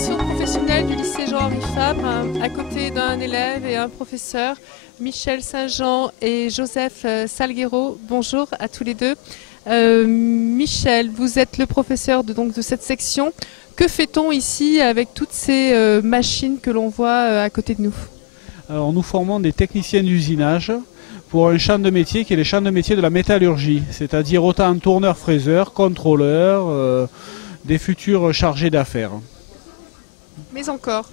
section professionnelle du lycée Jean-Henri Fabre, à côté d'un élève et un professeur, Michel Saint-Jean et Joseph Salguero. Bonjour à tous les deux. Michel, vous êtes le professeur de cette section. Que fait-on ici avec toutes ces machines que l'on voit à côté de nous? Alors, nous formons des techniciens d'usinage pour un champ de métier qui est le champ de métier de la métallurgie, c'est-à-dire autant tourneurs-fraiseurs, contrôleurs, des futurs chargés d'affaires. Mais encore.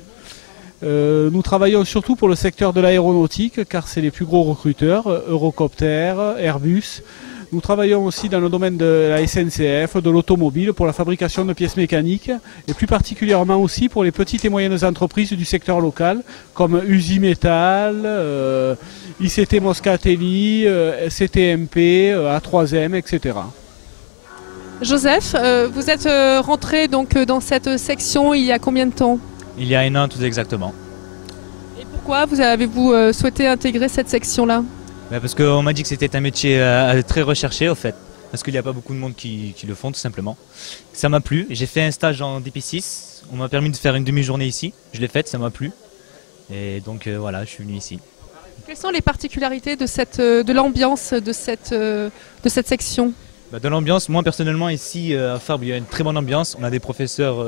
Nous travaillons surtout pour le secteur de l'aéronautique car c'est les plus gros recruteurs, Eurocopter, Airbus. Nous travaillons aussi dans le domaine de la SNCF, de l'automobile, pour la fabrication de pièces mécaniques et plus particulièrement aussi pour les petites et moyennes entreprises du secteur local comme Usimetal, ICT Moscatelli, CTMP, A3M, etc. Joseph, vous êtes rentré donc dans cette section il y a combien de temps? Il y a 1 an tout exactement. Et pourquoi avez-vous souhaité intégrer cette section-là? Parce qu'on m'a dit que c'était un métier très recherché au fait, parce qu'il n'y a pas beaucoup de monde qui le font tout simplement. Ça m'a plu, j'ai fait un stage en DP6, on m'a permis de faire une demi-journée ici, je l'ai faite, ça m'a plu. Et donc voilà, je suis venu ici. Quelles sont les particularités de l'ambiance de cette section? De l'ambiance, moi personnellement ici à Fabre, il y a une très bonne ambiance, on a des professeurs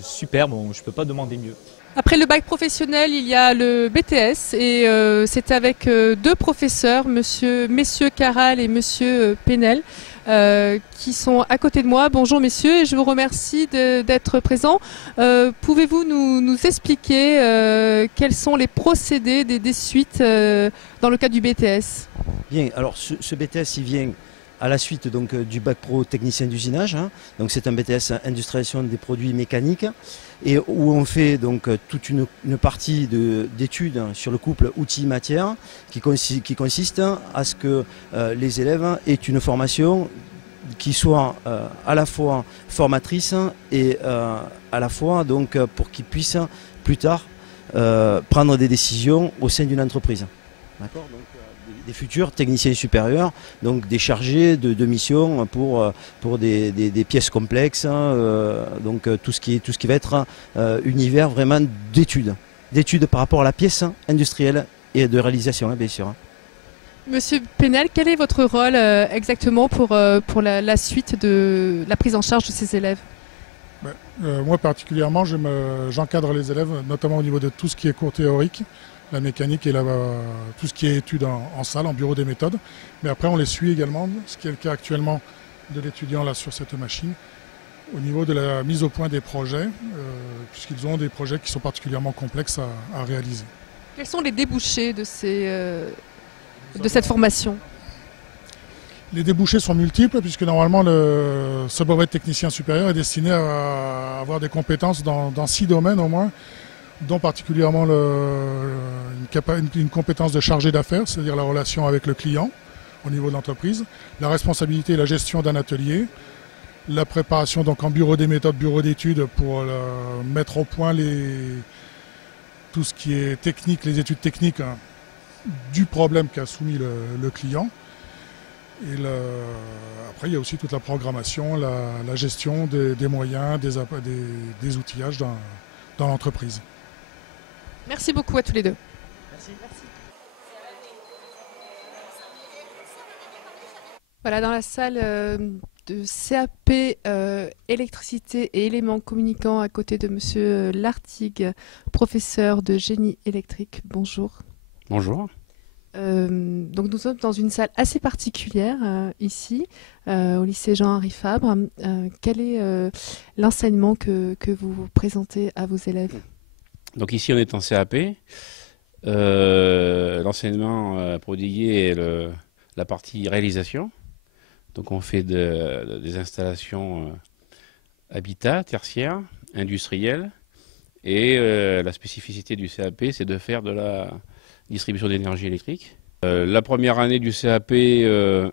super, bon, je ne peux pas demander mieux. Après le bac professionnel, il y a le BTS et c'est avec deux professeurs, messieurs Caral et monsieur Penel, qui sont à côté de moi. Bonjour messieurs et je vous remercie d'être présents. Pouvez-vous nous expliquer quels sont les procédés des suites dans le cadre du BTS? Bien, alors ce BTS il vient à la suite donc, du bac pro technicien d'usinage. Donc c'est un BTS industrialisation des produits mécaniques et où on fait donc toute une partie d'études sur le couple outils-matière qui consiste à ce que les élèves aient une formation qui soit à la fois formatrice et à la fois donc, pour qu'ils puissent plus tard prendre des décisions au sein d'une entreprise. D'accord ? Donc, des futurs techniciens supérieurs, donc des chargés de mission pour des pièces complexes, donc tout ce qui va être univers vraiment d'études par rapport à la pièce industrielle et de réalisation, bien sûr. Monsieur Penel, quel est votre rôle exactement pour la suite de la prise en charge de ces élèves? Moi particulièrement, j'encadre les élèves, notamment au niveau de tout ce qui est cours théorique, la mécanique et tout ce qui est études en salle, en bureau des méthodes. Mais après, on les suit également, ce qui est le cas actuellement de l'étudiant là sur cette machine, au niveau de la mise au point des projets, puisqu'ils ont des projets qui sont particulièrement complexes à réaliser. Quels sont les débouchés de cette formation? Les débouchés sont multiples, puisque normalement, ce brevet de technicien supérieur est destiné à avoir des compétences dans 6 domaines au moins, dont particulièrement une compétence de chargé d'affaires, c'est-à-dire la relation avec le client au niveau de l'entreprise, la responsabilité et la gestion d'un atelier, la préparation donc en bureau des méthodes, bureau d'études pour mettre au point tout ce qui est technique, les études techniques du problème qu'a soumis le client. Et après, il y a aussi toute la programmation, la gestion des moyens, des outillages dans l'entreprise. Merci beaucoup à tous les deux. Merci. Voilà, dans la salle de CAP électricité et éléments communicants à côté de monsieur Lartigue, professeur de génie électrique. Bonjour. Bonjour. Donc nous sommes dans une salle assez particulière ici, au lycée Jean-Henri Fabre. Quel est l'enseignement que vous présentez à vos élèves? Donc ici on est en CAP. L'enseignement prodigué est la partie réalisation. Donc on fait des installations habitat, tertiaires, industrielles. Et la spécificité du CAP, c'est de faire de la distribution d'énergie électrique. La première année du CAP est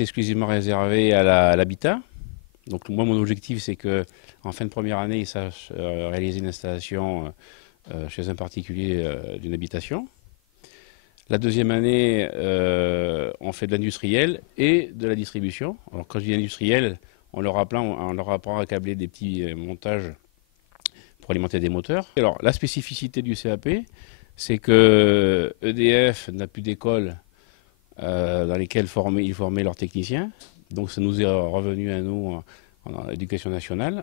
exclusivement réservée à l'habitat. Donc moi, mon objectif, c'est qu'en fin de première année, ils sachent réaliser une installation chez un particulier d'une habitation. La deuxième année, on fait de l'industriel et de la distribution. Alors quand je dis industriel, on leur apprend à câbler des petits montages pour alimenter des moteurs. Alors la spécificité du CAP, c'est que EDF n'a plus d'école dans lesquelles ils formaient leurs techniciens. Donc ça nous est revenu à nous en éducation nationale.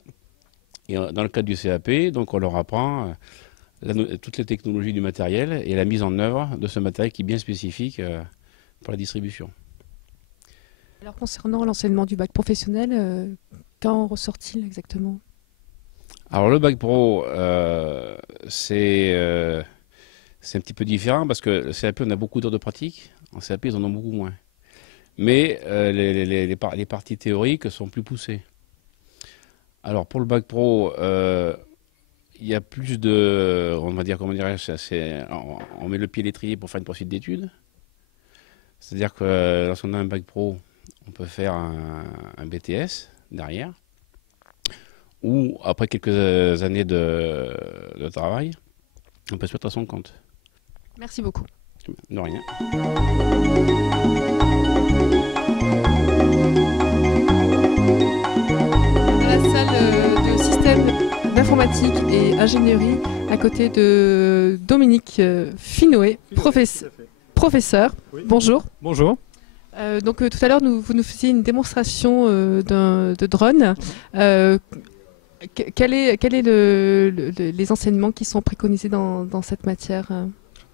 Et dans le cadre du CAP, donc on leur apprend toutes les technologies du matériel et la mise en œuvre de ce matériel qui est bien spécifique pour la distribution. Alors concernant l'enseignement du bac professionnel, quand ressort-il exactement? Alors le bac pro, c'est un petit peu différent parce que le CAP, on a beaucoup d'heures de pratique. En CAP, ils en ont beaucoup moins. Mais les parties théoriques sont plus poussées. Alors pour le bac pro, il y a plus de, on va dire, comment dirais-je, on met le pied à l'étrier pour faire une poursuite d'études. C'est-à-dire que lorsqu'on a un bac pro, on peut faire un BTS derrière. Ou après quelques années de travail, on peut se mettre à son compte. Merci beaucoup. De rien. La salle de système d'informatique et ingénierie à côté de Dominique Finoé, professeur. Oui. Bonjour. Bonjour. Donc tout à l'heure, vous nous faisiez une démonstration de drone. Quels sont les enseignements qui sont préconisés dans cette matière?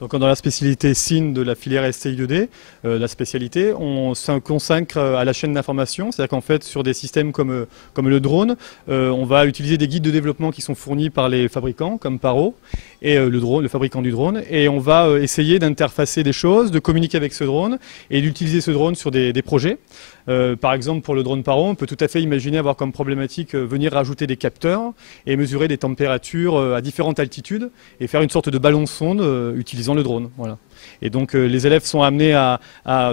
Donc dans la spécialité SIN de la filière STI2D, la spécialité, on se consacre à la chaîne d'information, c'est-à-dire qu'en fait sur des systèmes comme le drone, on va utiliser des guides de développement qui sont fournis par les fabricants comme Paro et le fabricant du drone, et on va essayer d'interfacer des choses, de communiquer avec ce drone et d'utiliser ce drone sur des projets. Par exemple, pour le drone Paro, on peut tout à fait imaginer avoir comme problématique venir rajouter des capteurs et mesurer des températures à différentes altitudes et faire une sorte de ballon sonde utilisant le drone. Voilà. Et donc les élèves sont amenés à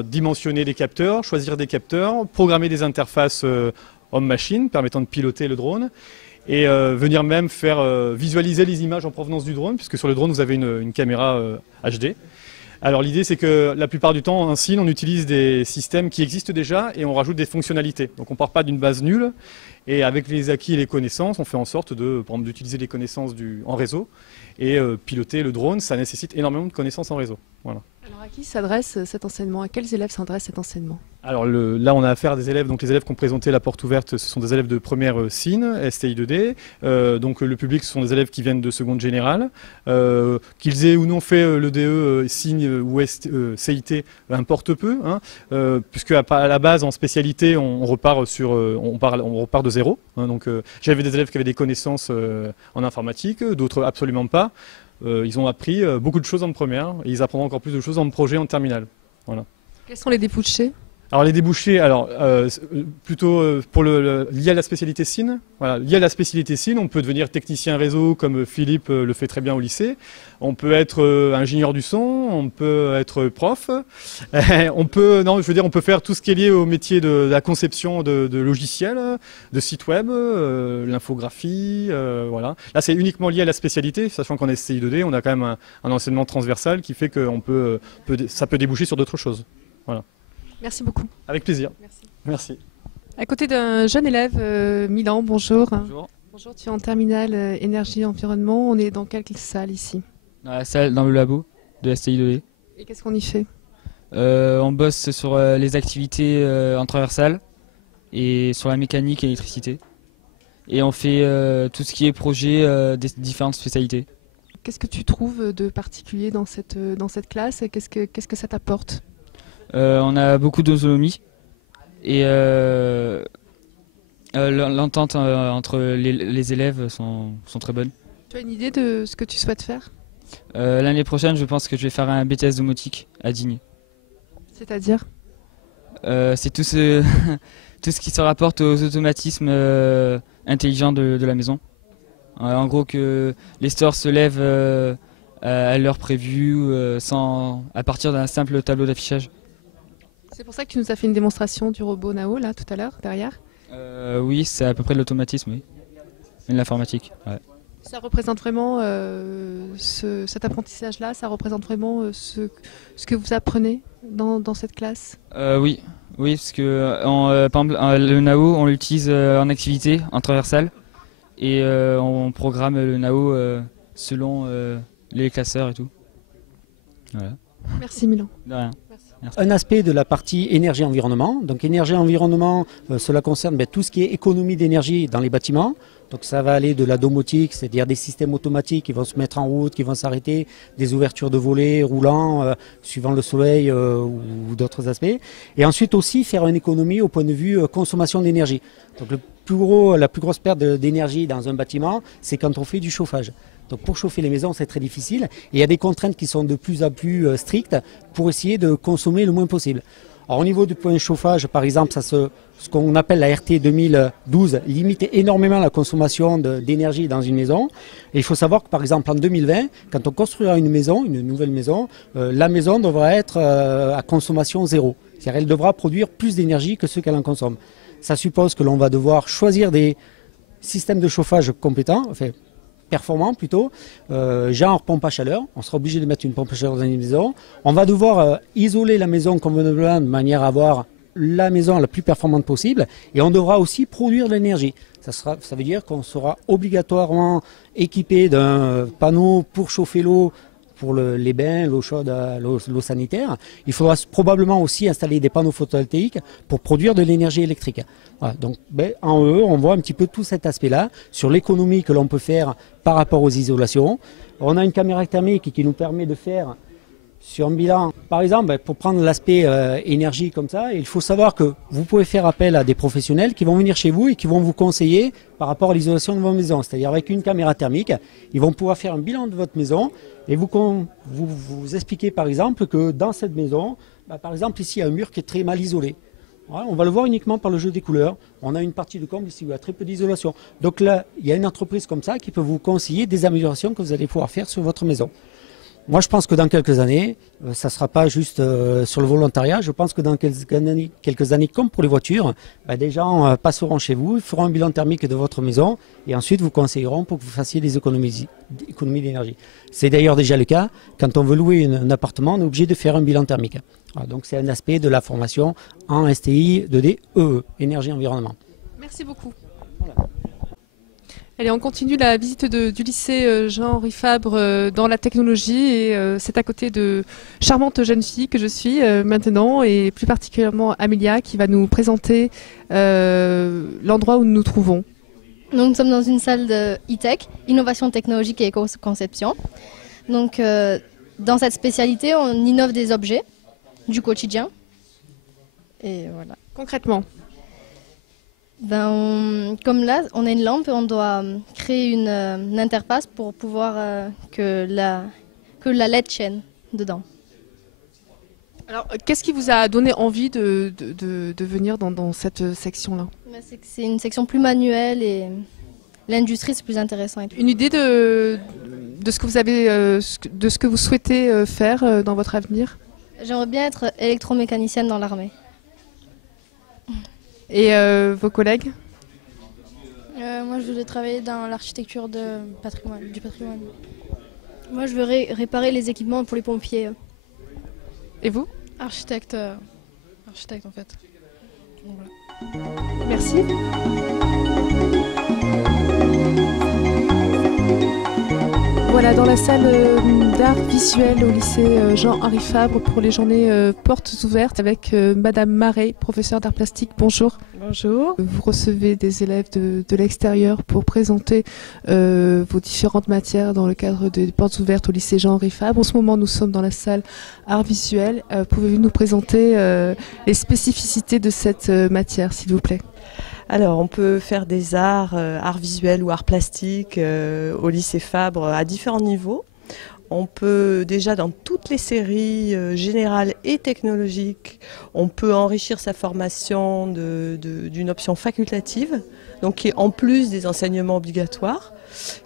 dimensionner des capteurs, choisir des capteurs, programmer des interfaces homme-machine permettant de piloter le drone et venir même faire visualiser les images en provenance du drone, puisque sur le drone vous avez une caméra HD. Alors l'idée c'est que la plupart du temps en SIN on utilise des systèmes qui existent déjà et on rajoute des fonctionnalités. Donc on ne part pas d'une base nulle et avec les acquis et les connaissances on fait en sorte par exemple, d'utiliser les connaissances en réseau et piloter le drone, ça nécessite énormément de connaissances en réseau. Voilà. Alors à qui s'adresse cet enseignement? À quels élèves s'adresse cet enseignement? Alors là on a affaire à des élèves, donc les élèves qui ont présenté la porte ouverte, ce sont des élèves de première SIN, STI2D, donc le public ce sont des élèves qui viennent de seconde générale, qu'ils aient ou non fait le DE, SIN ou CIT, importe peu, hein, puisque à la base en spécialité on repart de zéro, hein, donc j'avais des élèves qui avaient des connaissances en informatique, d'autres absolument pas. Ils ont appris beaucoup de choses en première et ils apprendront encore plus de choses en projet en terminale. Voilà. Quels sont les débouchés? Alors les débouchés, plutôt lié à la spécialité SIN. Voilà, lié à la spécialité SIN, on peut devenir technicien réseau comme Philippe le fait très bien au lycée. On peut être ingénieur du son, on peut être prof. On peut faire tout ce qui est lié au métier de la conception de logiciels, de sites web, l'infographie, voilà. Là c'est uniquement lié à la spécialité, sachant qu'en STI2D, on a quand même un enseignement transversal qui fait que ça peut déboucher sur d'autres choses. Voilà. Merci beaucoup. Avec plaisir. Merci. Merci. À côté d'un jeune élève, Milan, bonjour. Bonjour. Bonjour, tu es en terminale énergie et environnement. On est dans quelle salle ici? Dans la salle, dans le labo de STI2D. Et qu'est-ce qu'on y fait? On bosse sur les activités en transversale et sur la mécanique et l'électricité. Et on fait tout ce qui est projet des différentes spécialités. Qu'est-ce que tu trouves de particulier dans cette classe et qu'est-ce que ça t'apporte? On a beaucoup d'autonomie et l'entente entre les élèves sont très bonnes. Tu as une idée de ce que tu souhaites faire? L'année prochaine, je pense que je vais faire un BTS domotique à Digne. C'est-à-dire? C'est tout ce qui se rapporte aux automatismes intelligents de la maison. En gros, que les stores se lèvent à l'heure prévue à partir d'un simple tableau d'affichage. C'est pour ça que tu nous as fait une démonstration du robot Nao, là, tout à l'heure, derrière? Oui, c'est à peu près de l'automatisme, oui. Et de l'informatique, ouais. Ça représente vraiment cet apprentissage-là, ça représente vraiment ce que vous apprenez dans cette classe? Oui, parce que par exemple, le Nao, on l'utilise en activité, en transversale. et on programme le NAO selon les classeurs et tout. Voilà. Merci Milan. De rien. Merci. Un aspect de la partie énergie-environnement. Donc énergie-environnement, cela concerne tout ce qui est économie d'énergie dans les bâtiments. Donc ça va aller de la domotique, c'est-à-dire des systèmes automatiques qui vont se mettre en route, qui vont s'arrêter, des ouvertures de volets roulants suivant le soleil ou d'autres aspects. Et ensuite aussi faire une économie au point de vue consommation d'énergie. Donc la plus grosse perte d'énergie dans un bâtiment, c'est quand on fait du chauffage. Donc pour chauffer les maisons, c'est très difficile. Et il y a des contraintes qui sont de plus en plus strictes pour essayer de consommer le moins possible. Alors, au niveau du point de chauffage, par exemple, ce qu'on appelle la RT 2012 limite énormément la consommation d'énergie dans une maison. Et il faut savoir que, par exemple, en 2020, quand on construira une maison, une nouvelle maison, la maison devra être à consommation zéro. C'est-à-dire qu'elle devra produire plus d'énergie que ce qu'elle en consomme. Ça suppose que l'on va devoir choisir des systèmes de chauffage compétents, enfin performants plutôt, genre pompe à chaleur. On sera obligé de mettre une pompe à chaleur dans une maison. On va devoir isoler la maison convenablement de manière à avoir la maison la plus performante possible. Et on devra aussi produire de l'énergie. Ça veut dire qu'on sera obligatoirement équipé d'un panneau pour chauffer l'eau, pour les bains, l'eau chaude, l'eau sanitaire. Il faudra probablement aussi installer des panneaux photovoltaïques pour produire de l'énergie électrique. Voilà, donc en eux, on voit un petit peu tout cet aspect-là sur l'économie que l'on peut faire par rapport aux isolations. On a une caméra thermique qui nous permet de faire sur un bilan, par exemple, pour prendre l'aspect énergie comme ça, il faut savoir que vous pouvez faire appel à des professionnels qui vont venir chez vous et qui vont vous conseiller par rapport à l'isolation de votre maison. C'est-à-dire avec une caméra thermique, ils vont pouvoir faire un bilan de votre maison et vous expliquer par exemple que dans cette maison, par exemple ici il y a un mur qui est très mal isolé. Voilà, on va le voir uniquement par le jeu des couleurs. On a une partie de comble ici où il y a très peu d'isolation. Donc là, il y a une entreprise comme ça qui peut vous conseiller des améliorations que vous allez pouvoir faire sur votre maison. Moi, je pense que dans quelques années, ça ne sera pas juste sur le volontariat. Je pense que dans quelques années, comme pour les voitures, des gens passeront chez vous, feront un bilan thermique de votre maison et ensuite vous conseilleront pour que vous fassiez des économies d'énergie. C'est d'ailleurs déjà le cas. Quand on veut louer un appartement, on est obligé de faire un bilan thermique. Voilà, donc c'est un aspect de la formation en STI 2D EE, énergie environnement. Merci beaucoup. Voilà. Allez, on continue la visite du lycée Jean-Henri Fabre dans la technologie et c'est à côté de charmante jeune fille que je suis maintenant et plus particulièrement Amélia qui va nous présenter l'endroit où nous nous trouvons. Donc, nous sommes dans une salle de e-tech, innovation technologique et éco-conception. Donc, dans cette spécialité, on innove des objets du quotidien. Et voilà. Concrètement, comme là, on a une lampe et on doit créer une interface pour pouvoir que la LED chaîne dedans. alors qu'est-ce qui vous a donné envie de venir dans cette section-là? C'est une section plus manuelle et l'industrie c'est plus intéressant. Et tout. Une idée de ce que vous avez, de ce que vous souhaitez faire dans votre avenir? J'aimerais bien être électromécanicienne dans l'armée. Et vos collègues? Moi, je voudrais travailler dans l'architecture du patrimoine. Moi, je veux réparer les équipements pour les pompiers. Et vous? Architecte en fait. Donc, voilà. Merci. Voilà, dans la salle d'art visuel au lycée Jean-Henri Fabre pour les journées portes ouvertes avec Madame Marais, professeure d'art plastique. Bonjour. Bonjour. Vous recevez des élèves de l'extérieur pour présenter vos différentes matières dans le cadre des portes ouvertes au lycée Jean-Henri Fabre. En ce moment, nous sommes dans la salle art visuel. Pouvez-vous nous présenter les spécificités de cette matière, s'il vous plaît? Alors, on peut faire des arts visuels ou arts plastiques au lycée Fabre à différents niveaux. On peut déjà dans toutes les séries générales et technologiques, on peut enrichir sa formation d'une option facultative, donc qui est en plus des enseignements obligatoires,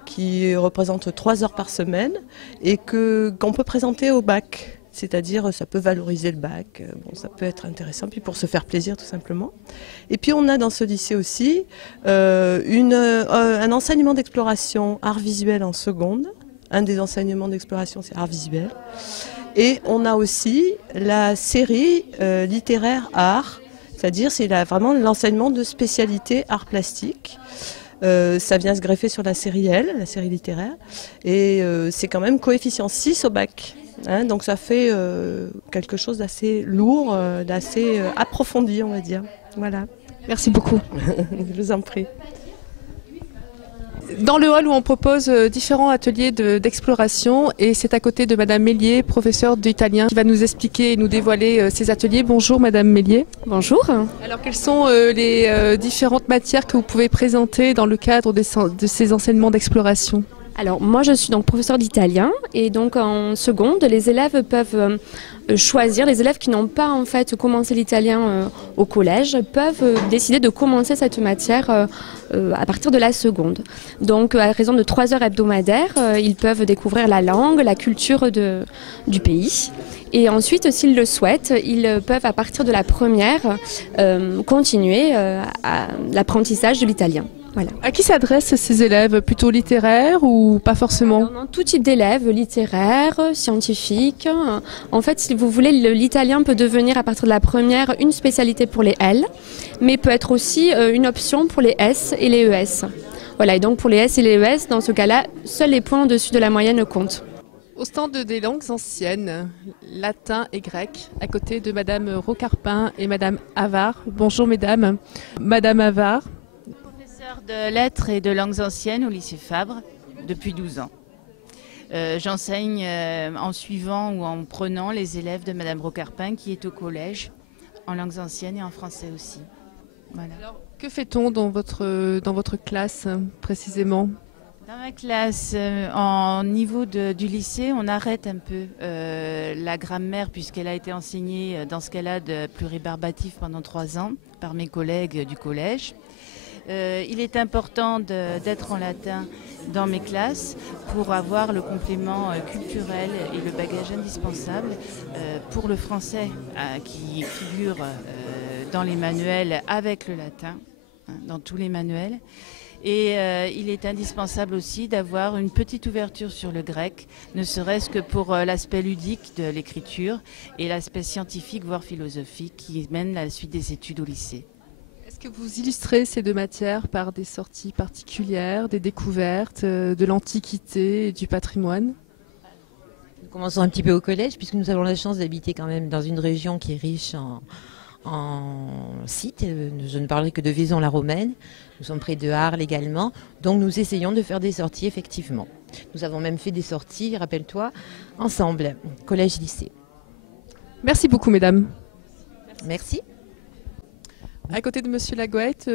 qui représente 3 heures par semaine et qu'on peut présenter au bac. C'est-à-dire, ça peut valoriser le bac, ça peut être intéressant, puis pour se faire plaisir tout simplement. Et puis on a dans ce lycée aussi un enseignement d'exploration art visuel en seconde. Un des enseignements d'exploration, c'est art visuel. Et on a aussi la série littéraire art, c'est-à-dire c'est vraiment l'enseignement de spécialité art plastique. Ça vient se greffer sur la série L, la série littéraire. Et c'est quand même coefficient 6 au bac. Hein, donc ça fait quelque chose d'assez lourd, d'assez approfondi, on va dire. Voilà. Merci beaucoup. Je vous en prie. Dans le hall où on propose différents ateliers d'exploration et c'est à côté de Madame Mélier, professeure d'italien, qui va nous expliquer et nous dévoiler ces ateliers. Bonjour Madame Mélier. Bonjour. Alors quelles sont les différentes matières que vous pouvez présenter dans le cadre de ces enseignements d'exploration ? Alors moi je suis donc professeure d'italien et donc en seconde les élèves peuvent choisir, les élèves qui n'ont pas en fait commencé l'italien au collège peuvent décider de commencer cette matière à partir de la seconde. Donc à raison de 3 heures hebdomadaires, ils peuvent découvrir la langue, la culture du pays. Et ensuite, s'ils le souhaitent, ils peuvent à partir de la première continuer à l'apprentissage de l'italien. Voilà. À qui s'adressent ces élèves? Plutôt littéraires ou pas forcément? Alors, tout type d'élèves, littéraires, scientifiques. En fait, si vous voulez, l'italien peut devenir à partir de la première une spécialité pour les L, mais peut être aussi une option pour les S et les ES. Voilà, et donc pour les S et les ES, dans ce cas-là, seuls les points au-dessus de la moyenne comptent. Au stand des langues anciennes, latin et grec, à côté de Madame Rocarpin et Madame Havard. Bonjour mesdames. Madame Havard. De lettres et de langues anciennes au lycée Fabre depuis 12 ans. J'enseigne en suivant ou en prenant les élèves de Madame Rocarpin qui est au collège en langues anciennes et en français aussi. Voilà. Alors, que fait-on dans votre classe précisément? Dans ma classe, en niveau du lycée, on arrête un peu la grammaire puisqu'elle a été enseignée dans ce cas-là de pluribarbatif pendant 3 ans par mes collègues du collège. Il est important d'être en latin dans mes classes pour avoir le complément culturel et le bagage indispensable pour le français qui figure dans les manuels avec le latin, dans tous les manuels. Et il est indispensable aussi d'avoir une petite ouverture sur le grec, ne serait-ce que pour l'aspect ludique de l'écriture et l'aspect scientifique, voire philosophique, qui mène la suite des études au lycée. Est-ce que vous illustrez ces deux matières par des sorties particulières, des découvertes de l'Antiquité et du patrimoine? Nous commençons un petit peu au collège, puisque nous avons la chance d'habiter quand même dans une région qui est riche en sites. Je ne parlerai que de Vaison-la-Romaine. Nous sommes près de Arles également. Donc nous essayons de faire des sorties, effectivement. Nous avons même fait des sorties, rappelle-toi, ensemble, collège-lycée. Merci beaucoup, mesdames. Merci. À côté de Monsieur Lagoët,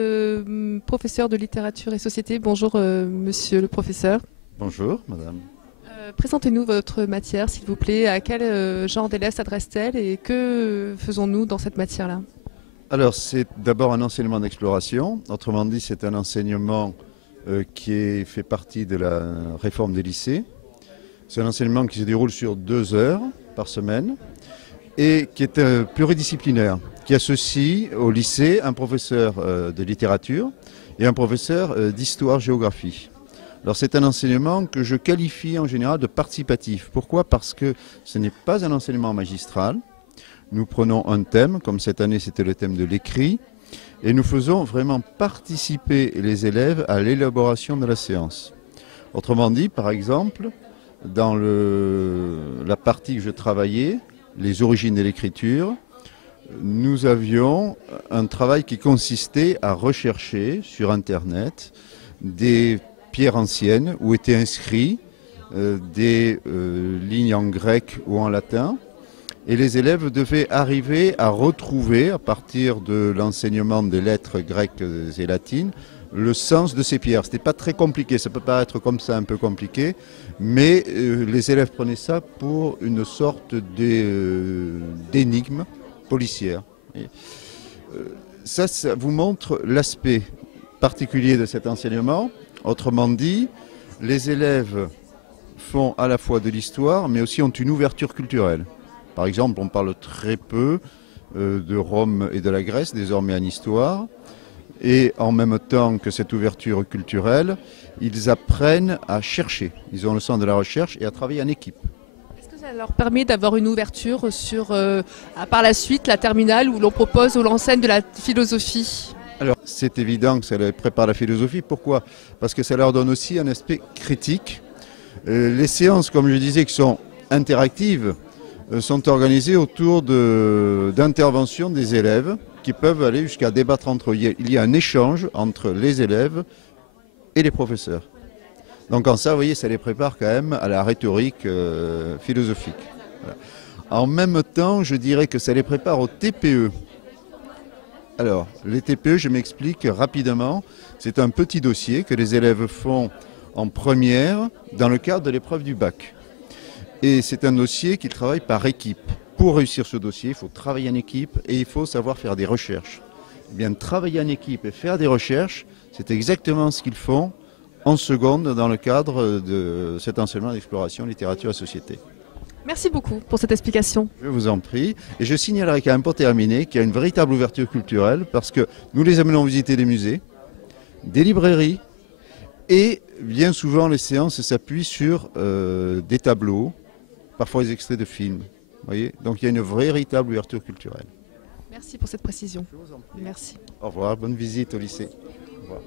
professeur de littérature et société. Bonjour, Monsieur le professeur. Bonjour, madame. Présentez-nous votre matière, s'il vous plaît. À quel genre d'élèves s'adresse-t-elle et que faisons-nous dans cette matière-là? Alors, c'est d'abord un enseignement d'exploration. Autrement dit, c'est un enseignement qui fait partie de la réforme des lycées. C'est un enseignement qui se déroule sur 2 heures par semaine et qui est pluridisciplinaire, qui associe au lycée un professeur de littérature et un professeur d'histoire-géographie. Alors c'est un enseignement que je qualifie en général de participatif. Pourquoi? Parce que ce n'est pas un enseignement magistral. Nous prenons un thème, comme cette année c'était le thème de l'écrit, et nous faisons vraiment participer les élèves à l'élaboration de la séance. Autrement dit, par exemple, dans la partie que je travaillais, les origines de l'écriture, nous avions un travail qui consistait à rechercher sur Internet des pierres anciennes où étaient inscrits des lignes en grec ou en latin. Et les élèves devaient arriver à retrouver, à partir de l'enseignement des lettres grecques et latines, le sens de ces pierres. Ce n'était pas très compliqué, ça peut paraître comme ça un peu compliqué, mais les élèves prenaient ça pour une sorte d'énigme policière. Et, ça vous montre l'aspect particulier de cet enseignement. Autrement dit, les élèves font à la fois de l'histoire, mais aussi ont une ouverture culturelle. Par exemple, on parle très peu de Rome et de la Grèce, désormais en histoire. Et en même temps que cette ouverture culturelle, ils apprennent à chercher. Ils ont le sens de la recherche et à travailler en équipe. Est-ce que ça leur permet d'avoir une ouverture sur, par la suite, la terminale où l'on propose, où l'on enseigne de la philosophie? Alors, c'est évident que ça les prépare à la philosophie. Pourquoi? Parce que ça leur donne aussi un aspect critique. Les séances, comme je disais, qui sont interactives, sont organisées autour d'interventions des élèves qui peuvent aller jusqu'à débattre entre eux. Il y a un échange entre les élèves et les professeurs. Donc en ça, vous voyez, ça les prépare quand même à la rhétorique philosophique. Voilà. En même temps, je dirais que ça les prépare au TPE. Alors, les TPE, je m'explique rapidement. C'est un petit dossier que les élèves font en première dans le cadre de l'épreuve du bac. Et c'est un dossier qui travaille par équipe. Pour réussir ce dossier, il faut travailler en équipe et il faut savoir faire des recherches. Eh bien, travailler en équipe et faire des recherches, c'est exactement ce qu'ils font en seconde dans le cadre de cet enseignement d'exploration littérature et société. Merci beaucoup pour cette explication. Je vous en prie. Et je signalerai quand même pour terminer qu'il y a une véritable ouverture culturelle parce que nous les amenons visiter des musées, des librairies et bien souvent les séances s'appuient sur des tableaux, parfois des extraits de films. Voyez, donc il y a une véritable ouverture culturelle. Merci pour cette précision. Merci. Au revoir, bonne visite au lycée. Au revoir.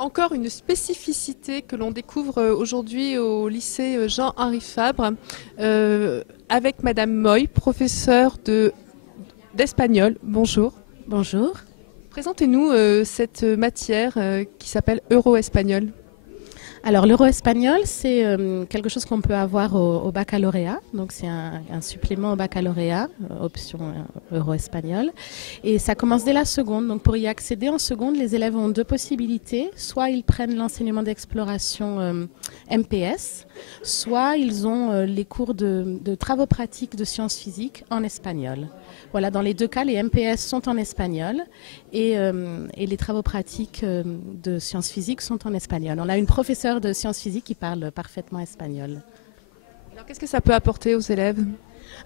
Encore une spécificité que l'on découvre aujourd'hui au lycée Jean-Henri Fabre avec Madame Moy, professeure d'espagnol. Bonjour. Bonjour. Présentez-nous cette matière qui s'appelle euro-espagnol. Alors l'euro-espagnol, c'est quelque chose qu'on peut avoir au baccalauréat. Donc c'est un supplément au baccalauréat, option euro-espagnol. Et ça commence dès la seconde. Donc pour y accéder en seconde, les élèves ont deux possibilités. Soit ils prennent l'enseignement d'exploration MPS, soit ils ont les cours de travaux pratiques de sciences physiques en espagnol. Voilà, dans les deux cas, les MPS sont en espagnol et les travaux pratiques de sciences physiques sont en espagnol. On a une professeure de sciences physiques qui parle parfaitement espagnol. Alors qu'est-ce que ça peut apporter aux élèves ?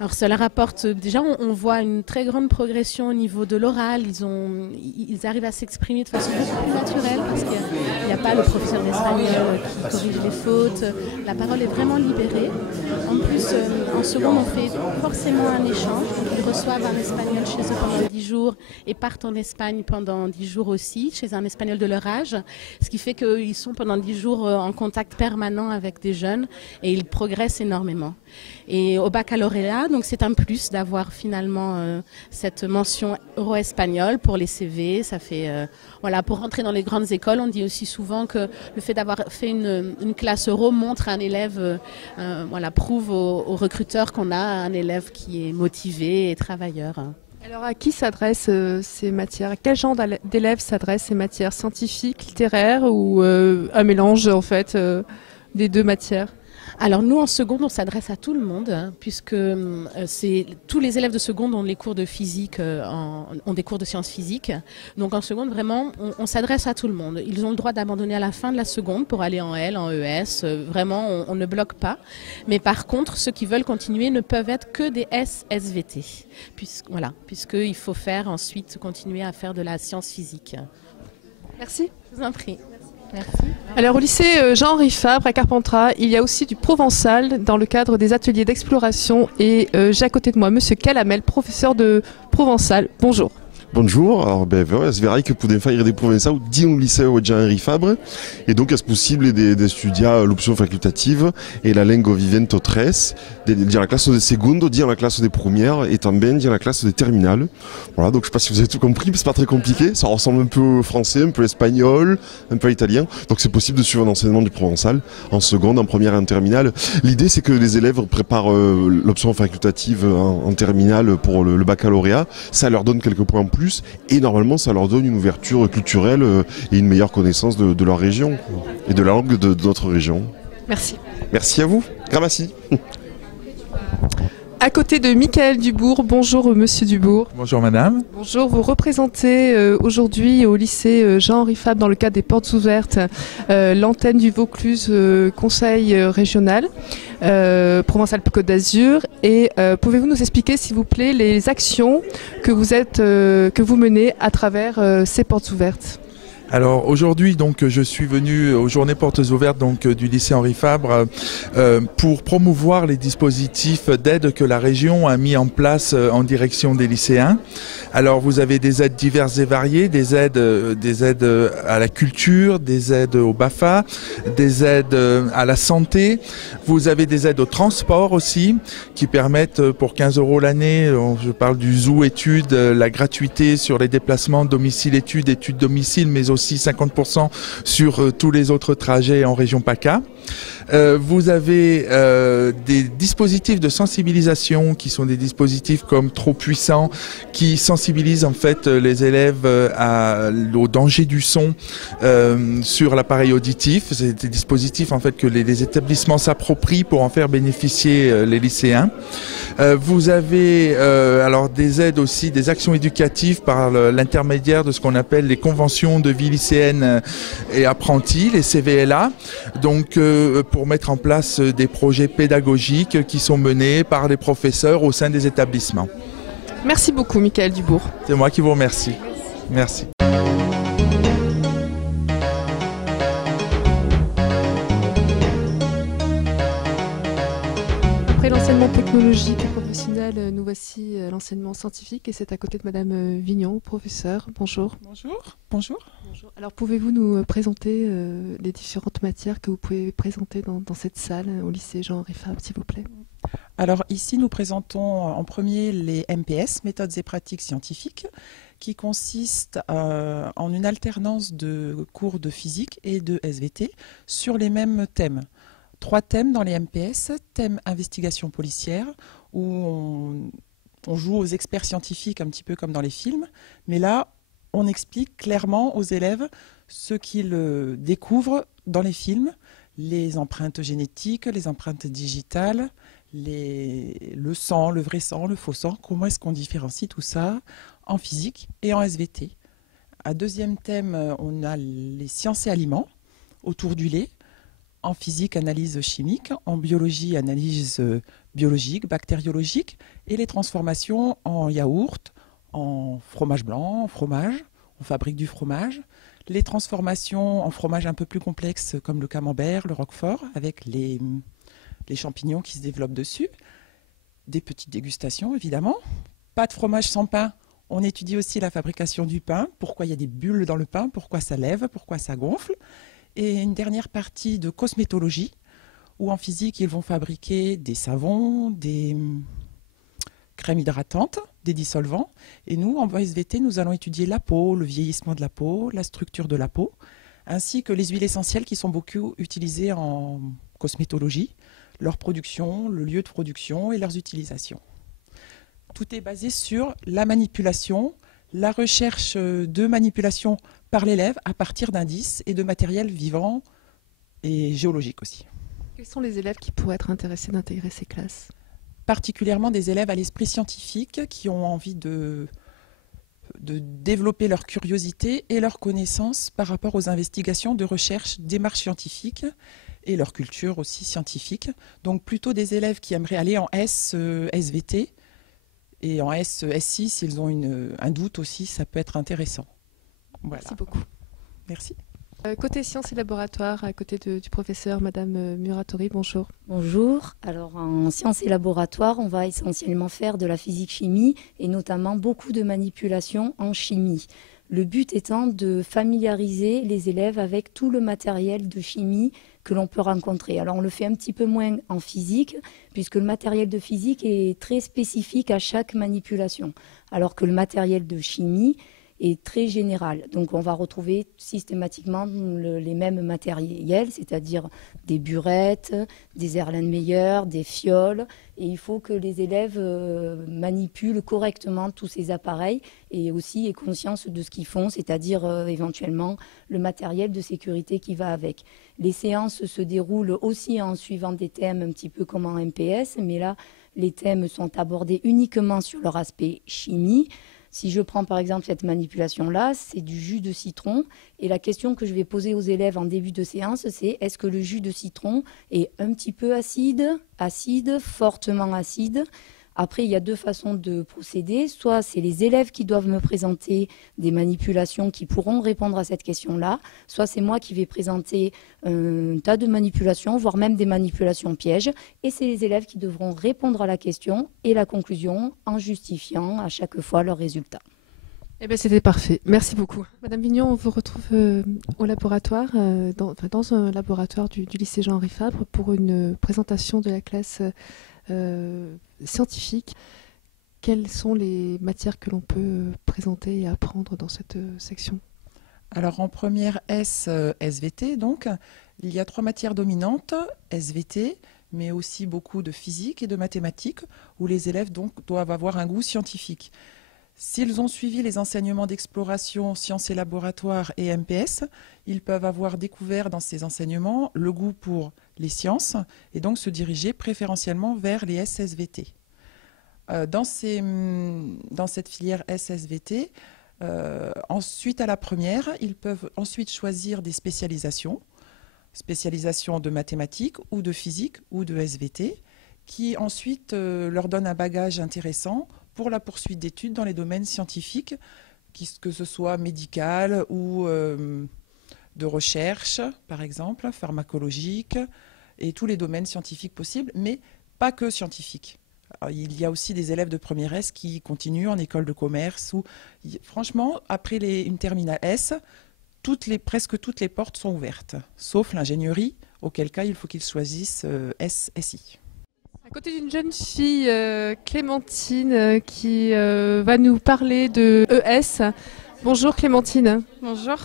Alors ça leur apporte, déjà on voit une très grande progression au niveau de l'oral, ils arrivent à s'exprimer de façon beaucoup plus naturelle parce qu'il n'y a pas le professeur d'espagnol qui corrige les fautes, la parole est vraiment libérée. En plus, en seconde on fait forcément un échange, donc ils reçoivent un espagnol chez eux pendant 10 jours et partent en Espagne pendant 10 jours aussi, chez un espagnol de leur âge, ce qui fait qu'ils sont pendant 10 jours en contact permanent avec des jeunes et ils progressent énormément. Et au baccalauréat, donc c'est un plus d'avoir finalement cette mention euro-espagnol pour les CV. Ça fait, voilà, pour rentrer dans les grandes écoles, on dit aussi souvent que le fait d'avoir fait une classe euro montre à un élève, voilà, prouve aux recruteurs qu'on a un élève qui est motivé et travailleur. Alors à qui s'adressent ces matières ? À quel genre d'élèves s'adressent ces matières ? Scientifiques, littéraires ou un mélange en fait des deux matières ? Alors nous en seconde on s'adresse à tout le monde puisque tous les élèves de seconde ont les cours de physique, ont des cours de sciences physiques. Donc en seconde vraiment on s'adresse à tout le monde. Ils ont le droit d'abandonner à la fin de la seconde pour aller en L, en ES. Vraiment on ne bloque pas. Mais par contre ceux qui veulent continuer ne peuvent être que des SVT. Puisqu'il faut faire ensuite continuer à faire de la science physique. Merci. Je vous en prie. Merci. Alors au lycée Jean-Henri Fabre à Carpentras, il y a aussi du provençal dans le cadre des ateliers d'exploration et j'ai à côté de moi Monsieur Calamel, professeur de provençal. Bonjour. Bonjour, alors es verrai que podem faire des provençals dins o liceu Jean-Henri Fabre e donc é possível de estudar l'opção facultativa e la língua vivente 3 de la classe de segundo, de la classe de première et também de la classe de terminale. Voilà, donc je ne sais pas si vous avez tout compris, mais c'est pas très compliqué, ça ressemble un peu au français, un peu espagnol, un peu italien, donc c'est possible de suivre un enseignement du provençal en seconde, en première et en terminale. L'idée c'est que les élèves préparent l'option facultative en terminale pour le baccalauréat, ça leur donne quelques points en plus et normalement ça leur donne une ouverture culturelle et une meilleure connaissance de leur région et de la langue de notre région. Merci. Merci à vous. Gramassi. À côté de Michael Dubourg, bonjour Monsieur Dubourg. Bonjour Madame. Bonjour, vous représentez aujourd'hui au lycée Jean-Henri Fabre dans le cadre des portes ouvertes l'antenne du Vaucluse Conseil régional Provençal-Côte d'Azur et pouvez-vous nous expliquer s'il vous plaît les actions que vous menez à travers ces portes ouvertes ? Alors aujourd'hui, donc, je suis venu aux Journées Portes Ouvertes du lycée Henri Fabre pour promouvoir les dispositifs d'aide que la région a mis en place en direction des lycéens. Alors vous avez des aides diverses et variées, des aides à la culture, des aides au BAFA, des aides à la santé. Vous avez des aides au transport aussi qui permettent pour 15 € l'année, je parle du Zoo études, la gratuité sur les déplacements domicile-études, études-domicile, mais aussi 50% sur tous les autres trajets en région PACA. Vous avez des dispositifs de sensibilisation qui sont des dispositifs comme Trop Puissant qui sensibilisent en fait les élèves au danger du son sur l'appareil auditif. C'est des dispositifs en fait que les établissements s'approprient pour en faire bénéficier les lycéens. Vous avez alors des aides aussi, des actions éducatives par l'intermédiaire de ce qu'on appelle les conventions de vie lycéenne et apprentis, les CVLA. Donc pour mettre en place des projets pédagogiques qui sont menés par les professeurs au sein des établissements. Merci beaucoup, Michael Dubourg. C'est moi qui vous remercie. Merci. Après l'enseignement technologique et professionnel, nous voici l'enseignement scientifique et c'est à côté de Madame Vignon, professeure. Bonjour. Bonjour. Bonjour. Bonjour. Alors pouvez-vous nous présenter les différentes matières que vous pouvez présenter dans cette salle au lycée Jean-Henri Fabre, s'il vous plaît? Alors ici, nous présentons en premier les MPS, méthodes et pratiques scientifiques, qui consistent en une alternance de cours de physique et de SVT sur les mêmes thèmes. 3 thèmes dans les MPS, thème investigation policière, où on joue aux experts scientifiques un petit peu comme dans les films, mais là, on explique clairement aux élèves ce qu'ils découvrent dans les films, les empreintes génétiques, les empreintes digitales, le sang, le vrai sang, le faux sang, comment est-ce qu'on différencie tout ça en physique et en SVT. À deuxième thème, on a les sciences et aliments autour du lait. En physique, analyse chimique, en biologie, analyse biologique, bactériologique, et les transformations en yaourt, en fromage blanc, en fromage, on fabrique du fromage. Les transformations en fromage un peu plus complexes comme le camembert, le roquefort, avec les champignons qui se développent dessus. Des petites dégustations, évidemment. Pas de fromage sans pain. On étudie aussi la fabrication du pain, pourquoi il y a des bulles dans le pain, pourquoi ça lève, pourquoi ça gonfle. Et une dernière partie de cosmétologie, où en physique, ils vont fabriquer des savons, des crèmes hydratantes, des dissolvants. Et nous, en SVT, nous allons étudier la peau, le vieillissement de la peau, la structure de la peau, ainsi que les huiles essentielles qui sont beaucoup utilisées en cosmétologie, leur production, le lieu de production et leurs utilisations. Tout est basé sur la manipulation, la recherche de manipulation par l'élève à partir d'indices et de matériel vivant et géologique aussi. Quels sont les élèves qui pourraient être intéressés d'intégrer ces classes? Particulièrement des élèves à l'esprit scientifique qui ont envie de développer leur curiosité et leur connaissance par rapport aux investigations de recherche, démarches scientifiques et leur culture aussi scientifique. Donc plutôt des élèves qui aimeraient aller en SVT et en SI, s'ils ont un doute aussi, ça peut être intéressant. Voilà. Merci beaucoup. Merci. Côté sciences et laboratoires, à côté du professeur Madame Muratori, bonjour. Bonjour. Alors en sciences et laboratoires, on va essentiellement faire de la physique-chimie et notamment beaucoup de manipulations en chimie. Le but étant de familiariser les élèves avec tout le matériel de chimie que l'on peut rencontrer. Alors on le fait un petit peu moins en physique, puisque le matériel de physique est très spécifique à chaque manipulation, alors que le matériel de chimie est très général. Donc on va retrouver systématiquement les mêmes matériels, c'est-à-dire des burettes, des Erlenmeyer, des fioles, et il faut que les élèves manipulent correctement tous ces appareils et aussi aient conscience de ce qu'ils font, c'est-à-dire éventuellement le matériel de sécurité qui va avec. Les séances se déroulent aussi en suivant des thèmes un petit peu comme en MPS, mais là les thèmes sont abordés uniquement sur leur aspect chimie. Si je prends par exemple cette manipulation-là, c'est du jus de citron. Et la question que je vais poser aux élèves en début de séance, c'est est-ce que le jus de citron est un petit peu acide, fortement acide, Après, il y a deux façons de procéder. Soit c'est les élèves qui doivent me présenter des manipulations qui pourront répondre à cette question-là, soit c'est moi qui vais présenter un tas de manipulations, voire même des manipulations pièges, et c'est les élèves qui devront répondre à la question et la conclusion en justifiant à chaque fois leur résultat. Eh bien, c'était parfait. Merci beaucoup. Madame Vignon, on vous retrouve au laboratoire, dans un laboratoire du lycée Jean-Henri Fabre pour une présentation de la classe scientifique. Quelles sont les matières que l'on peut présenter et apprendre dans cette section? Alors en première S, SVT, donc, il y a 3 matières dominantes, SVT, mais aussi beaucoup de physique et de mathématiques, où les élèves donc doivent avoir un goût scientifique. S'ils ont suivi les enseignements d'exploration, sciences et laboratoires et MPS, ils peuvent avoir découvert dans ces enseignements le goût pour les sciences et donc se diriger préférentiellement vers les SSVT. Dans cette filière SSVT, ensuite à la première, ils peuvent ensuite choisir des spécialisations de mathématiques ou de physique ou de SVT, qui ensuite leur donnent un bagage intéressant pour la poursuite d'études dans les domaines scientifiques, que ce soit médical ou de recherche, par exemple, pharmacologique, et tous les domaines scientifiques possibles, mais pas que scientifiques. Alors, il y a aussi des élèves de première S qui continuent en école de commerce. Franchement, après une terminale S, presque toutes les portes sont ouvertes, sauf l'ingénierie, auquel cas il faut qu'ils choisissent SSI. À côté d'une jeune fille, Clémentine, qui va nous parler de ES. Bonjour Clémentine. Bonjour.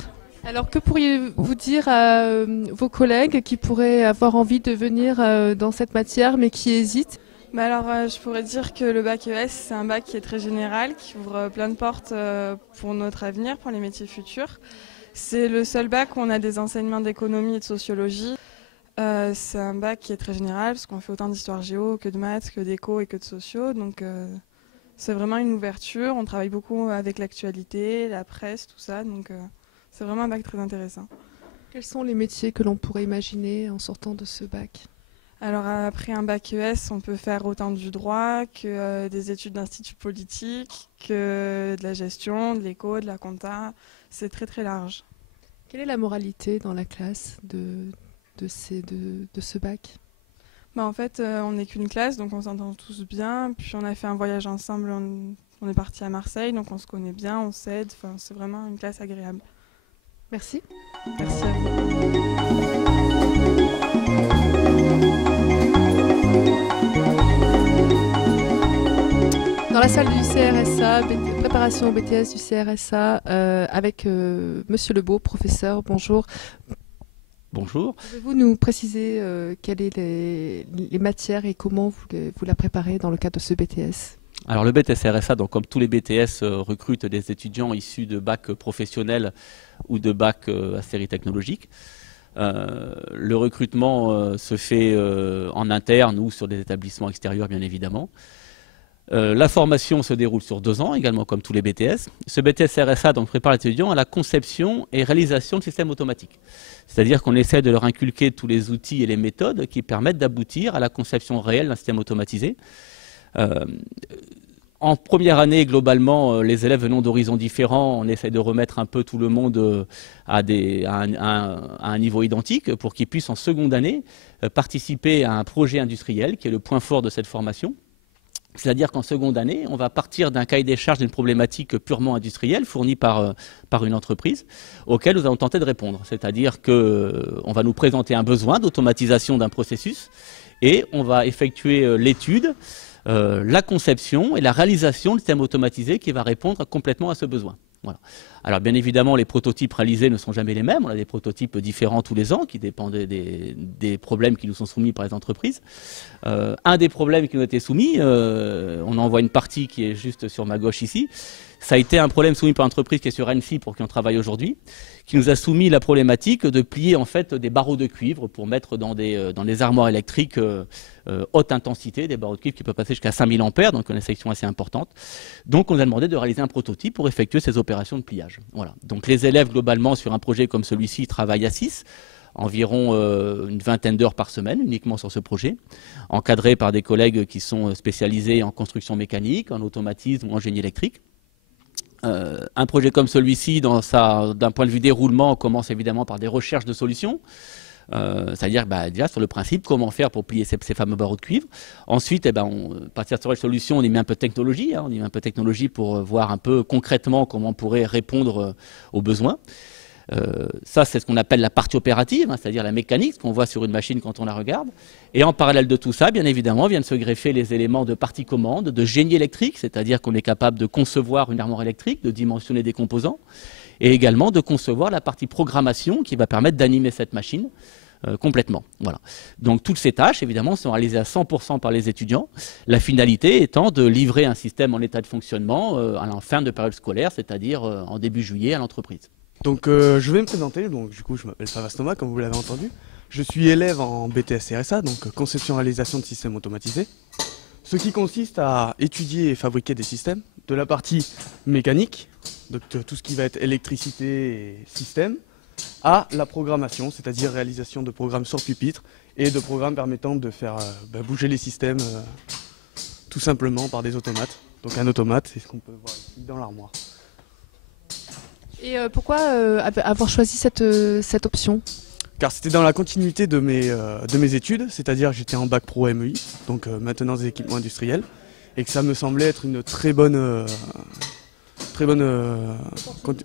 Alors que pourriez-vous dire à vos collègues qui pourraient avoir envie de venir dans cette matière mais qui hésitent? Je pourrais dire que le bac ES, c'est un bac qui est très général, qui ouvre plein de portes pour notre avenir, pour les métiers futurs. C'est le seul bac où on a des enseignements d'économie et de sociologie. C'est un bac qui est très général parce qu'on fait autant d'histoire géo que de maths, que d'éco et que de sociaux. Donc c'est vraiment une ouverture. On travaille beaucoup avec l'actualité, la presse, tout ça. Donc c'est vraiment un bac très intéressant. Quels sont les métiers que l'on pourrait imaginer en sortant de ce bac? Alors après un bac ES, on peut faire autant du droit que des études d'institut politique, que de la gestion, de l'éco, de la compta. C'est très très large. Quelle est la moralité dans la classe de ce bac? En fait, on n'est qu'une classe, donc on s'entend tous bien. Puis on a fait un voyage ensemble, on est parti à Marseille, donc on se connaît bien, on s'aide. Enfin, c'est vraiment une classe agréable. Merci. Merci à vous. Dans la salle du CRSA, préparation au BTS du CRSA, avec Monsieur Lebeau, professeur. Bonjour. Bonjour. Pouvez-vous nous préciser quelles sont les matières et comment vous la préparez dans le cadre de ce BTS? Alors le BTS RSA, donc comme tous les BTS, recrute des étudiants issus de bac professionnel ou de bac à série technologique. Le recrutement se fait en interne ou sur des établissements extérieurs, bien évidemment. La formation se déroule sur 2 ans, également comme tous les BTS. Ce BTS RSA donc, prépare les étudiants à la conception et réalisation de systèmes automatiques. C'est-à-dire qu'on essaie de leur inculquer tous les outils et les méthodes qui permettent d'aboutir à la conception réelle d'un système automatisé. En première année, globalement, les élèves venant d'horizons différents, on essaie de remettre un peu tout le monde à un niveau identique pour qu'ils puissent en seconde année participer à un projet industriel qui est le point fort de cette formation. C'est-à-dire qu'en seconde année, on va partir d'un cahier des charges d'une problématique purement industrielle fournie par une entreprise auquel nous allons tenter de répondre. C'est-à-dire qu'on va nous présenter un besoin d'automatisation d'un processus et on va effectuer l'étude, la conception et la réalisation du système automatisé qui va répondre complètement à ce besoin. Voilà. Alors bien évidemment, les prototypes réalisés ne sont jamais les mêmes. On a des prototypes différents tous les ans qui dépendent des problèmes qui nous sont soumis par les entreprises. Un des problèmes qui nous a été soumis, on en voit une partie qui est juste sur ma gauche ici, ça a été un problème soumis par l'entreprise qui est sur Annecy pour qui on travaille aujourd'hui, qui nous a soumis la problématique de plier en fait des barreaux de cuivre pour mettre dans des armoires électriques haute intensité, des barreaux de cuivre qui peuvent passer jusqu'à 5000 ampères, donc une section assez importante. Donc on nous a demandé de réaliser un prototype pour effectuer ces opérations de pliage. Voilà. Donc les élèves globalement sur un projet comme celui-ci travaillent à 6. environ une vingtaine d'heures par semaine uniquement sur ce projet, encadré par des collègues qui sont spécialisés en construction mécanique, en automatisme ou en génie électrique. Un projet comme celui-ci, d'un point de vue déroulement, on commence évidemment par des recherches de solutions. C'est-à-dire déjà sur le principe, comment faire pour plier ces fameux barreaux de cuivre. Ensuite, à partir de cette solution, on y met un peu de technologie, on y met un peu de technologie pour voir un peu concrètement comment on pourrait répondre aux besoins. Ça, c'est ce qu'on appelle la partie opérative, c'est-à-dire la mécanique, ce qu'on voit sur une machine quand on la regarde. Et en parallèle de tout ça, bien évidemment, viennent se greffer les éléments de partie commande, de génie électrique, c'est-à-dire qu'on est capable de concevoir une armoire électrique, de dimensionner des composants, et également de concevoir la partie programmation qui va permettre d'animer cette machine complètement. Voilà. Donc toutes ces tâches, évidemment, sont réalisées à 100% par les étudiants. La finalité étant de livrer un système en état de fonctionnement à la fin de période scolaire, c'est-à-dire en début juillet à l'entreprise. Donc je vais me présenter, donc du coup je m'appelle Favas Thomas, comme vous l'avez entendu. Je suis élève en BTS RSA, donc conception-réalisation de systèmes automatisés. Ce qui consiste à étudier et fabriquer des systèmes, de la partie mécanique, donc tout ce qui va être électricité et système, à la programmation, c'est-à-dire réalisation de programmes sur pupitre et de programmes permettant de faire bouger les systèmes tout simplement par des automates. Donc un automate, c'est ce qu'on peut voir ici dans l'armoire. Et pourquoi avoir choisi cette option? Car c'était dans la continuité de mes études, c'est-à-dire j'étais en bac pro MEI, donc maintenance des équipements industriels, et que ça me semblait être une très bonne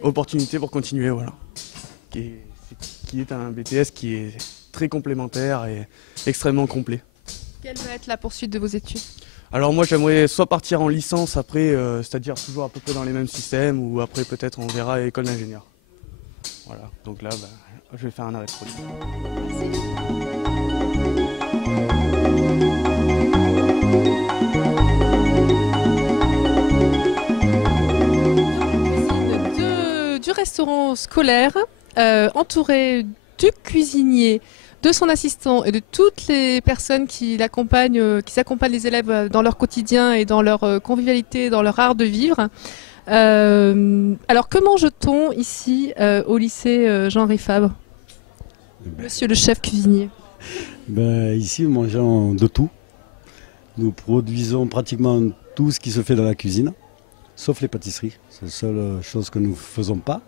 opportunité pour continuer, voilà. Qui est un BTS qui est très complémentaire et extrêmement complet. Quelle va être la poursuite de vos études? Alors moi j'aimerais soit partir en licence après, c'est-à-dire toujours à peu près dans les mêmes systèmes, ou après peut-être on verra à l'école d'ingénieur. Voilà, donc là je vais faire un arrêt de production. Du restaurant scolaire, entouré du cuisinier, de son assistant et de toutes les personnes qui accompagnent les élèves dans leur quotidien et dans leur convivialité, dans leur art de vivre. Alors que mange-t-on ici au lycée Jean-Henri Fabre, monsieur le chef cuisinier? Ici, nous mangeons de tout. Nous produisons pratiquement tout ce qui se fait dans la cuisine, sauf les pâtisseries. C'est la seule chose que nous ne faisons pas.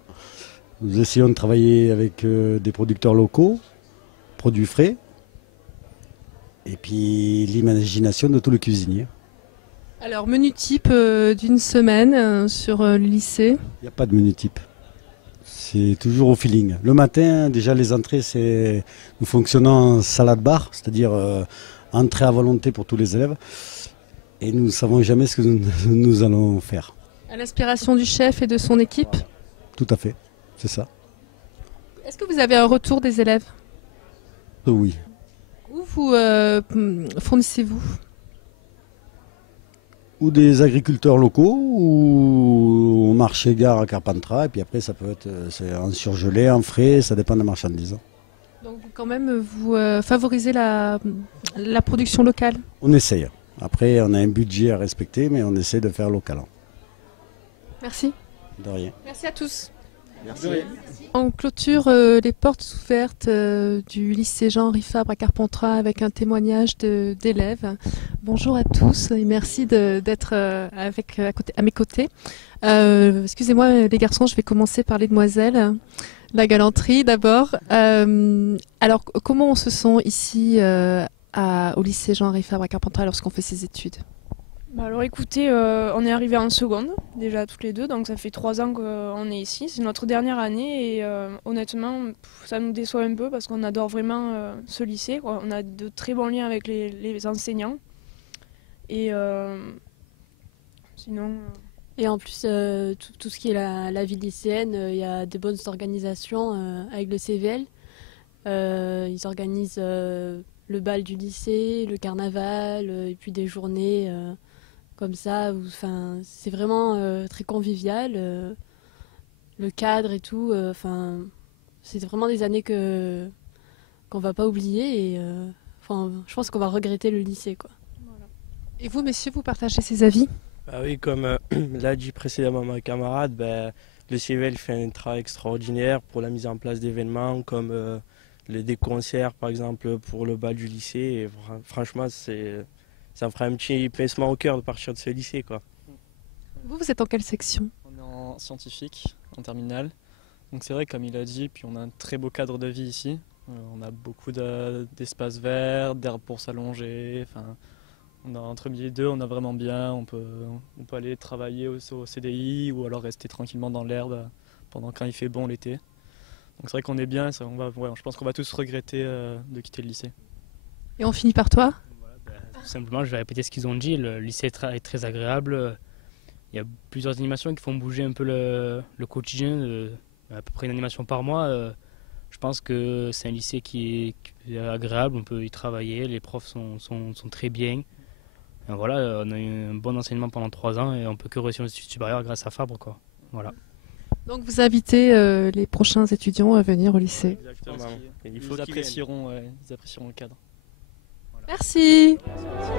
Nous essayons de travailler avec des producteurs locaux, produits frais, et puis l'imagination de tout le cuisinier. Alors, menu type d'une semaine sur le lycée? Il n'y a pas de menu type. C'est toujours au feeling. Le matin, déjà les entrées, nous fonctionnons en salade bar, c'est-à-dire entrée à volonté pour tous les élèves. Et nous ne savons jamais ce que nous allons faire. À l'inspiration du chef et de son équipe? Tout à fait, c'est ça. Est-ce que vous avez un retour des élèves? Oui. Où vous fournissez-vous? Ou des agriculteurs locaux, ou au marché gare à Carpentras, et puis après ça peut être en surgelé, en frais, ça dépend de la marchandise. Donc quand même vous favorisez la production locale? On essaye. Après on a un budget à respecter, mais on essaie de faire local. Merci. De rien. Merci à tous. Merci. On clôture les portes ouvertes du lycée Jean-Henri Fabre à Carpentras avec un témoignage d'élèves. Bonjour à tous et merci d'être à mes côtés. Excusez-moi les garçons, je vais commencer par les demoiselles. La galanterie d'abord. Alors comment on se sent ici au lycée Jean-Henri Fabre à Carpentras lorsqu'on fait ses études? Alors écoutez, on est arrivé en seconde déjà toutes les deux, donc ça fait 3 ans qu'on est ici. C'est notre dernière année et honnêtement ça nous déçoit un peu parce qu'on adore vraiment ce lycée, quoi. On a de très bons liens avec les enseignants et sinon... Et en plus, tout ce qui est la vie lycéenne, il y a des bonnes organisations avec le CVL. Ils organisent le bal du lycée, le carnaval, et puis des journées comme ça. C'est vraiment très convivial. Le cadre et tout, c'est vraiment des années qu'on va pas oublier. Et je pense qu'on va regretter le lycée, quoi. Voilà. Et vous, messieurs, vous partagez ces avis? Oui, comme l'a dit précédemment ma camarade, le CVL fait un travail extraordinaire pour la mise en place d'événements comme des concerts par exemple pour le bal du lycée. Et franchement, ça me ferait un petit pincement au cœur de partir de ce lycée, quoi. Vous êtes en quelle section? On est en scientifique, en terminale. Donc c'est vrai, comme il a dit, puis on a un très beau cadre de vie ici. On a beaucoup d'espaces verts, d'herbes pour s'allonger. Enfin, entre midi et deux, on a vraiment bien. On peut aller travailler au CDI ou alors rester tranquillement dans l'herbe pendant quand il fait bon l'été. Donc c'est vrai qu'on est bien. Je pense qu'on va tous regretter de quitter le lycée. Et on finit par toi? Tout simplement, je vais répéter ce qu'ils ont dit. Le lycée est très agréable. Il y a plusieurs animations qui font bouger un peu le quotidien. À peu près une animation par mois. Je pense que c'est un lycée qui est agréable, on peut y travailler, les profs sont très bien. Et voilà, on a eu un bon enseignement pendant 3 ans et on peut que réussir nos études supérieures grâce à Fabre, quoi. Voilà. Donc vous invitez les prochains étudiants à venir au lycée. Exactement. Ils apprécieront le cadre. Voilà. Merci. Merci.